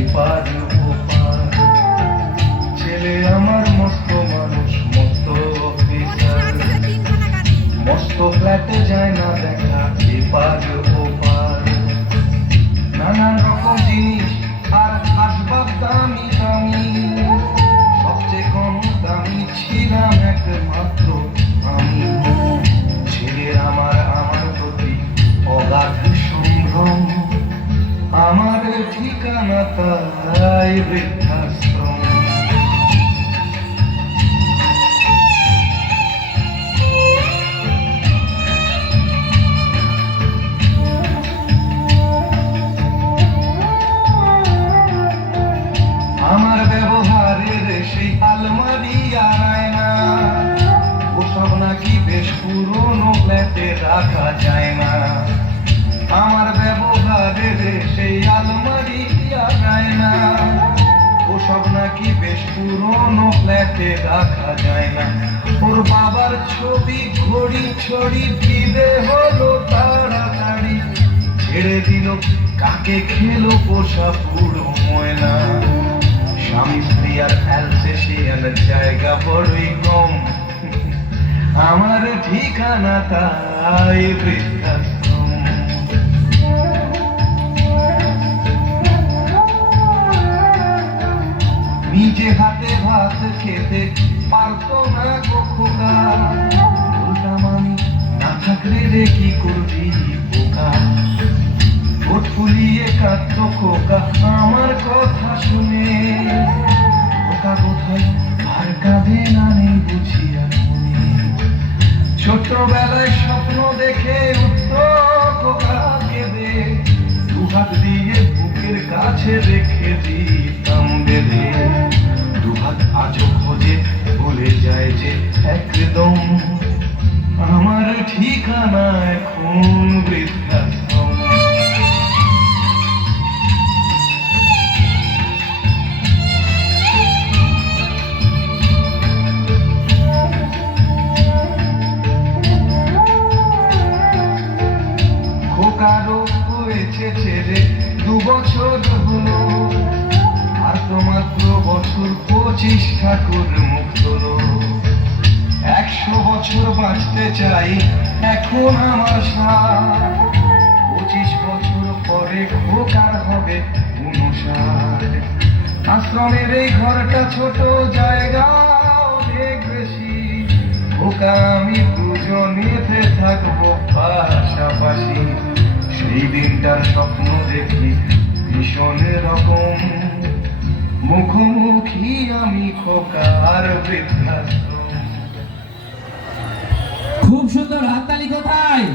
এপার ওপার। ছেলে আমার মস্ত মানুষ, মস্ত অফিসার, মস্ত ফ্ল্যাটে যায় না দেখা এপার ওপার। নানান রকম জিনিস আর আসবাব দামি দামি, সবচেয়ে কম দামি ছিলাম একমাত্র আমি। ছেলের আমার প্রতি অগাধ সম্ভ্রম, আমার ঠিকানা তাই বৃদ্ধাশ্রম। আমার ব্যবহারের সেই আলমারি আর আয়না, ওসব নাকি বেশ পুরনো ফ্ল্যাটে রাখা যায় না। আমার ব্যবহারের সেই আলমারি আর আয়না, ওসব নাকি বেশ পুরনো ফ্ল্যাটে রাখা যায় না। ওর বাবার ছবি ঘড়ি ছড়ি দিলে হলো তাড়াতাড়ি, ছেড়ে দিল কাকে খেলো পোষা পুরো ময়না। স্বামী স্ত্রী আর অ্যালসেশিয়ান জায়গা বড়ই কম, আমার ঠিকানা তাই বৃদ্ধাশ্রম। নিজে হাতে ভাত খেতে পারতো না খোকা, বলতাম আমি না থাকলে রে কি করবি বোকা। ঠোঁট ফুলিয়ে কাঁদতো খোকা আমার কথা শুনে, খোকা কোথায় আর কাঁদে না নেই বুঝিয়া মনে। ছোটবেলায় স্বপ্ন দেখে উঠতো খোকা কেঁদে, দুহাত দিয়ে বুকের কাছে রেখে দিতাম বেঁধে। দুহাত আজও খোঁজে ভুলে যায় যে একদম, আমার ঠিকানা এখন বৃদ্ধাশ্রম। কারো হয়েছে ছেড়ে 2 বছর হলো, আর তো মাত্র বছর 25 ঠাকুর মুখ তোলো। 100 বছর বাঁচতে চাই এখন আমার সাথ, 25 বছর পরে খোকার হবে 59। আশ্রমের এই ঘরটা ছোট, জায়গা অনেক বেশি, খোকা আমি দুজনেতে থাকবো পাশাপাশি। সেই দিনটার স্বপ্ন দেখি ভীষণ রকম, মুখোমুখি আমি খোকার বৃদ্ধাশ্রম। খুব সুন্দর, হাততালি কোথায়?